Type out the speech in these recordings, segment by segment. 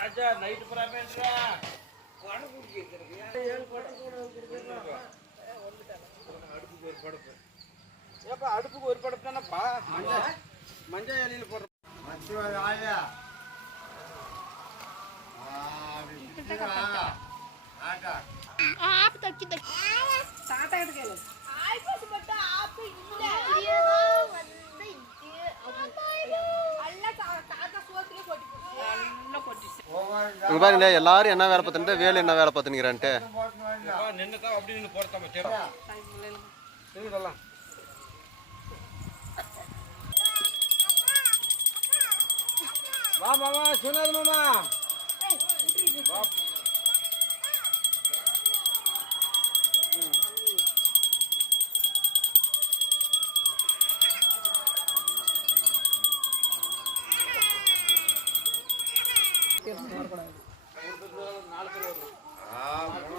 ராஜா night புறாமேன்றா ஏப்பா அடுப்புக்கு ஒரு படப்பு தானப்பா மஞ்சள் மஞ்சள் இலையில போடுற ஆப்பு இங்க பாருங்களே எல்லாரும் என்ன வேலை பார்த்துட்டு வேலு என்ன வேலை பார்த்துனுங்கிறான்ட்டு வா மாமா சொன்னாது மாமா வா.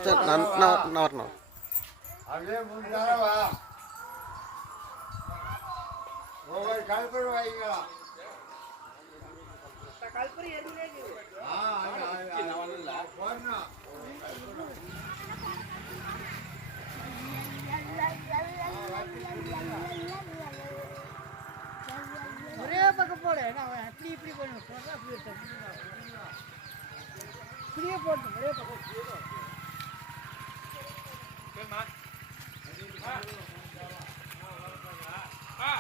சரி நான் நான் நான் வரணும் அப்படியே மூணு நேரம் வா ஒவ்வொரு வாங்கிக்கலாம் ஆ, அது, போடணும். ஒரே பக்கம் போடு நான் அப்படி இப்படி பண்ணு சொல்றேன் அப்படி இருக்கேன் இப்படியே போடணும் ஒரே பக்கம் ஆ,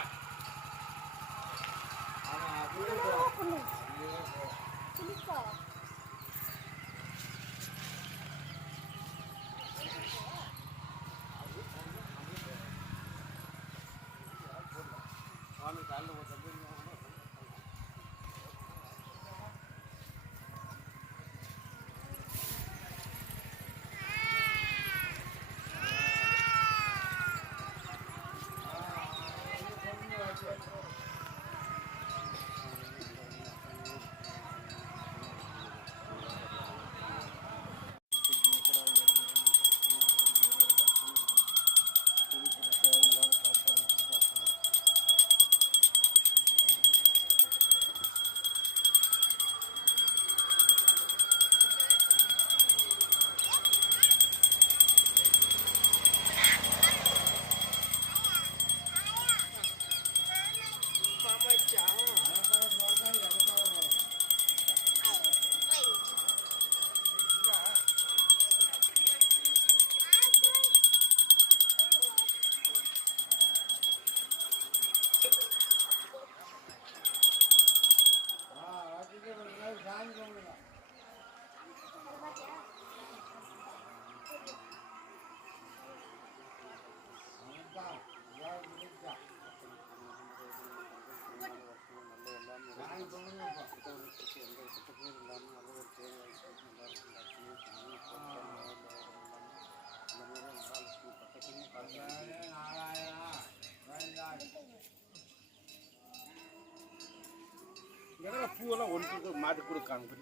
பத்தாயிரம், நாலாயிரம், வேண்டாம். எதனா பூவெல்லாம் ஒன்று மாட்டு கொடுக்காங்க ஒரு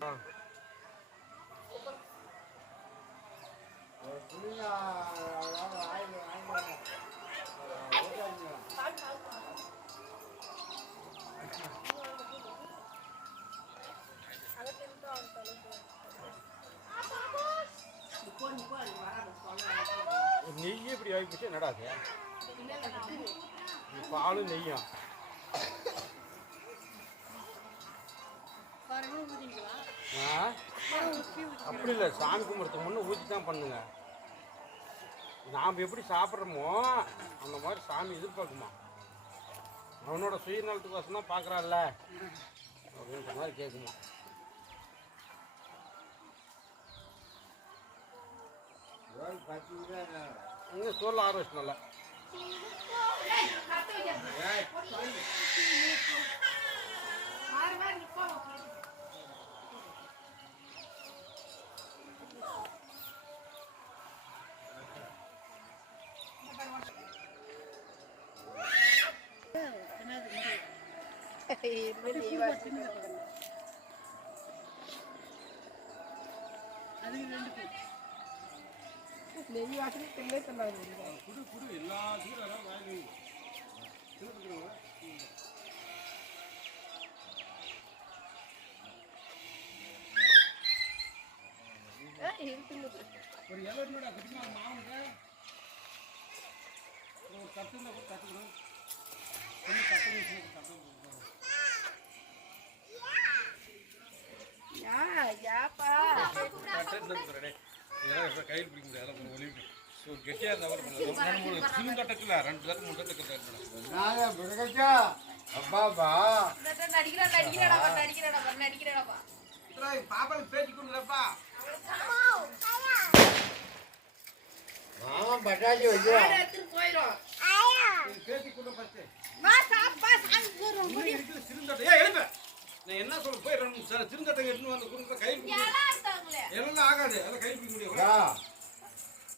நெய் இப்படி ஆகி போச்சு நடாது பாலும் நெய்யும். ஆ? அப்படி இல்லை சாமி கும்பிட்றதுக்கு முன்னே ஊற்றி தான் பண்ணுங்க. நாம் எப்படி சாப்பிட்றோமோ அந்த மாதிரி சாமி எதிர்பார்க்குமா? அவனோட சுயநலத்துக்கோசம் தான் பார்க்குறான்ல அப்படின்ற மாதிரி கேட்குமா ஒரு பத்து ரூபாய் என்ன? இங்கே அதுக்கு ரெண்டு பேர் நெய் வாசனை தெரியலே சொல்லாது புது புது எல்லா அதான் வாங்கி ஒரு எவ்வளோ மேடம் குட்டிமா மாவுங்க ஒரு தட்டு இருந்தால் கூட தட்டுக்கணும் கொஞ்சம் தட்டு தட்டு யா யாப்பா கையில் பிடிக்க முடியாது அதெல்லாம் ஒலிவு ஸோ கெட்டியாக இருந்தால் கூட பண்ணலாம் ரெண்டு மூணு சின்ன தட்டுக்குல ரெண்டு தட்டு மூணு தட்டு அப்பாப்பா நடிக்கிறான் நடிக்கிறாடா நடிக்கிறாடா நடிக்கிறாடாப்பா பாப்பாவுக்கு பேச்சு கொடுக்குறப்பா மாமா பட்டாச்சு வைக்கிறோம் போயிடும் பேச்சு சாமி சிறுந்தட்டை. ஏன் எழுப்ப. நான் என்ன சொல்ல போய் ரெண்டு சார் சிறுந்தட்டை எடுத்துன்னு வந்து கொடுக்குற கையில் எல்லாம் ஆகாது. அதெல்லாம் கையில் முடியாது.